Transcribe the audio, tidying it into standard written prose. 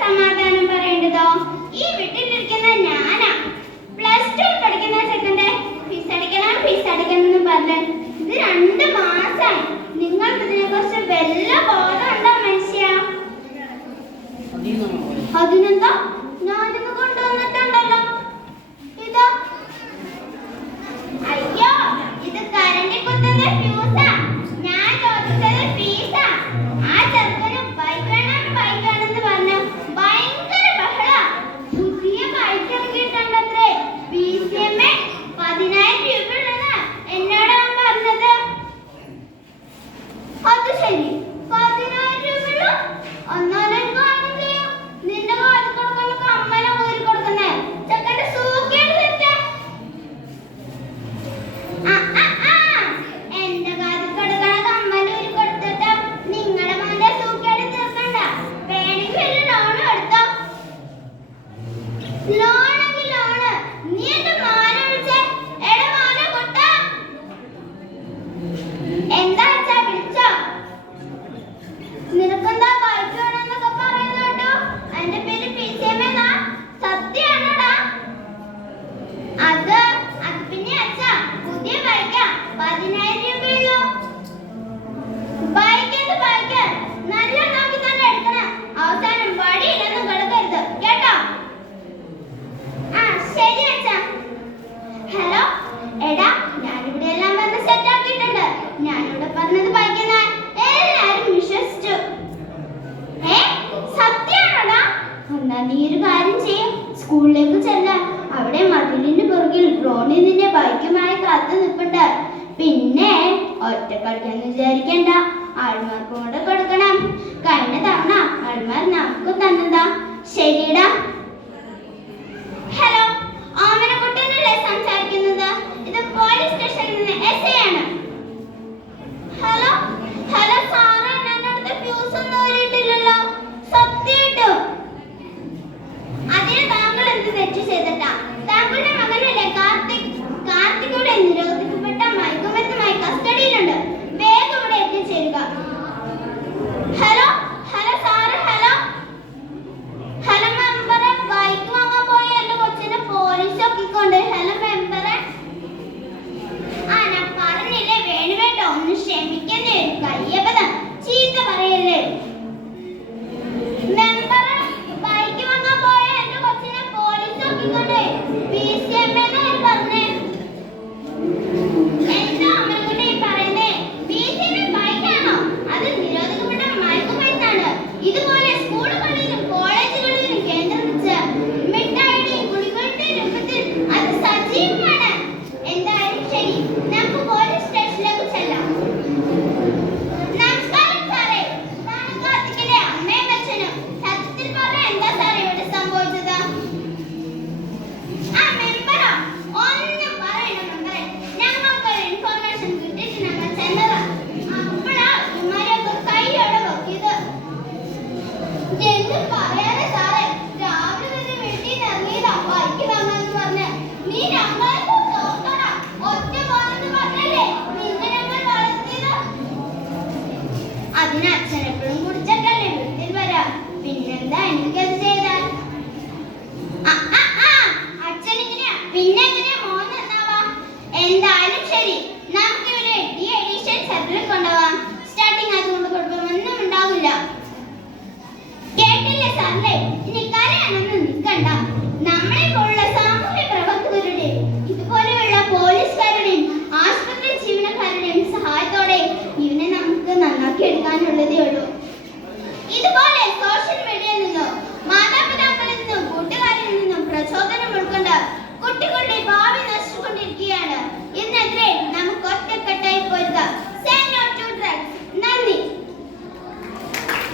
സമാധാനം പറയേണ്ടതോ ഈ വീട്ടിലിരിക്കുന്ന ഞാനാ. പ്ലസ് ടു പഠിക്കുന്ന സെക്കൻഡ് ഫീസ് അടിക്കണം എന്ന് പറഞ്ഞ് ഇത് 2 മാസമായി. നിങ്ങൾക്ക് ഇതിനെ കുറിച്ച് വല്ല ബോധമുണ്ടോ മനുഷ്യ? അതിനെന്താ ഞാനിത് കൊണ്ടുവന്നിട്ടുണ്ടല്ലോ. ഇതാ. അയ്യോ, ഇത് കരണ്ടി കുത്തുന്ന ഫ്യൂസാ. ഞാൻ ചോദിച്ചത് ഫീസാ. ആ ചെറുക്കന് ബൈക്ക് വേണമെന്ന് പറഞ്ഞു ഭയങ്കര ബഹള. പുതിയ ബൈക്ക് ഇറങ്ങിയിട്ടുണ്ടത്രേ. PCMA 10,000 രൂപയുണ്ടെന്ന് എന്നോട് അവൻ പറഞ്ഞത്. അത് ശരി, 10,000 രൂപയുള്ളൂ. ഒന്നാലും കാര്യം ചെയ്യാം. നിന്റെ കാലിൽ കൊടുക്കുന്ന കമ്മല ഊരി കൊടുക്കുന്നേ ചെക്കന്റെ സൂക്കേട് തെറ്റാ. എന്റെ കാലിൽ കൊടുക്കണ കമ്മല ഊരി കൊടുത്തിട്ട് നിങ്ങളുടെ മോന്റെ സൂക്കേട് തീർക്കണ്ട. വേണമെങ്കിൽ ഒരു ലോൺ എടുത്തോ. ലോണെങ്കിൽ ലോണ്. നീ എന്റെ മോനെ വിളിച്ചേ. എടാ മോനെ കുട്ട. എന്താ അച്ഛാ വിളിച്ചോ? നിനക്കെന്താ ബൈക്ക് വേണമെന്നൊക്കെ പറയുന്നു കേട്ടോ. എന്റെ പേര് PCMA എന്നാ. സത്യമാണോടാ? അത് പിന്നെ അച്ഛാ പുതിയ ബൈക്കാ. 10,000 രൂപയുള്ളൂ. ബൈക്ക് നല്ല നോക്കി തന്നെ എടുക്കണം. അവസാനം വടിയിലൊന്നും കിടക്കരുത് കേട്ടോ. ആ ശരി അച്ഛാ. ഹലോ എടാ, ഞാനിവിടെ എല്ലാം വന്ന് സെറ്റ് ആക്കിയിട്ടുണ്ട്. ഞാനിവിടെ പറഞ്ഞത് ബൈക്കെന്നാ എല്ലാരും വിശ്വസിച്ചു. സത്യമാണോടാ? എന്നാ നീ ഒരു കാര്യം ചെയ്യും. സ്കൂളിലേക്ക് ചെല്ലാൻ. അവിടെ മതിലിന് പുറകിൽ റോണി നിന്റെ ബൈക്കുമായി കാത്തു നിൽപ്പുണ്ട്. പിന്നെ ഒറ്റ കളിക്കാന്ന് വിചാരിക്കണ്ട. ആൾമാർക്ക് കൊണ്ട് കൊടുക്കണം. കഴിഞ്ഞ തവണ ആൾമാർ നമുക്ക് തന്നതാ. ശരിടാ. ഹലോ, ഓമനക്കുട്ടനല്ലേ സംസാരിക്കുന്നത്? ഇത് പോലീസ് സ്റ്റേഷനിൽ നിന്ന് SI ആണ്. ഹലോ സാറേ, എന്നോടത്തെ ഫ്യൂസ് ഒന്നും ഊരിയിട്ടില്ലല്ലോ. സത്യമായിട്ടും. അതിന് താങ്കൾ എന്ത് തെറ്റ് ചെയ്തിട്ടാ? താങ്കളുടെ മകനല്ലേ കാർത്തികൂടെ നിരോധിക്കപ്പെട്ട മയക്കുമരുന്നുമായി കസ്റ്റഡിയിലുണ്ട്. വേഗം ഇവിടെ എത്തിച്ചേരുക. Hello sir. ഹലോ മെമ്പറെ, ബൈക്ക് വാങ്ങാൻ പോയി എന്റെ കൊച്ചിനെ പോലീസ് ഒക്കിക്കൊണ്ട്. ഹലോ മെമ്പറെ. ഞാൻ പറഞ്ഞില്ലേ വേണുവേട്ടോ, ഒന്ന് ക്ഷമിക്കുന്നേ. കയ്യബദ്ധം ചീത്ത പറയല്ലേ മെമ്പറെ. ബൈക്ക് വാങ്ങാൻ പോയ എന്റെ കൊച്ചിനെ പോലീസ് ഒക്കിക്കൊണ്ട്. PCMA എന്ന് പറഞ്ഞേ. എന്താ അമൽക്കുട്ടി പറയുന്നേ? PCMA ബൈക്കാണോ? അത് നിരോധിക്കപ്പെട്ട മയക്കുമരുന്നാണ്. ഇതുപോലെ സ്കൂളുകളിലും കോളേജുകളിലും കേന്ദ്രീകരിച്ച് മിഠായിയുടെയും ഗുളികളുടെയും രൂപത്തിൽ അത് സജീവമാണ്. എന്തായാലും ശരി, നമുക്ക് പോലീസ് സ്റ്റേഷനിലേക്ക് ചെല്ലാം. നമസ്കാരം സാറേ. ഇതാണ് കാർത്തിക്കിന്റെ അമ്മയും അച്ഛനും. സത്യത്തിൽ പറഞ്ഞാൽ എന്താ സാറേ ഇവിടെ സംഭവിച്ചത്? ആ മെമ്പറോ? ഒന്നും പറയണം മെമ്പറെ. ഞങ്ങൾക്കൊരു ഇൻഫർമേഷൻ കിട്ടിയിട്ട് ഞങ്ങൾ ചെന്നതാ. അപ്പോഴാ ഇമാരെയൊക്കെ കൈയോടെ നോക്കിയത്. എന്ത് പറയാനാ സാറേ, രാവിലെ തന്നെ വീട്ടിൽ നിന്ന് ഇറങ്ങിയതാ ബൈക്ക് വാങ്ങാന്ന് പറഞ്ഞ്. നീ ഞങ്ങളെ നോക്കടാ. ഒറ്റ പോണെന്ന് പറഞ്ഞല്ലേ നിന്നെ ഞങ്ങൾ വളർത്തിയത്. അതിന് അച്ഛൻ എപ്പോഴും കുടിച്ചൊക്കെയല്ലേ വീട്ടിൽ വരാ. പിന്നെന്താ എനിക്കത് ചെയ്താൽ? അച്ഛൻ ഇങ്ങനെയാ, പിന്നെ എങ്ങനെയാ മോൻ എന്നാവാ? എന്തായാലും ശരി,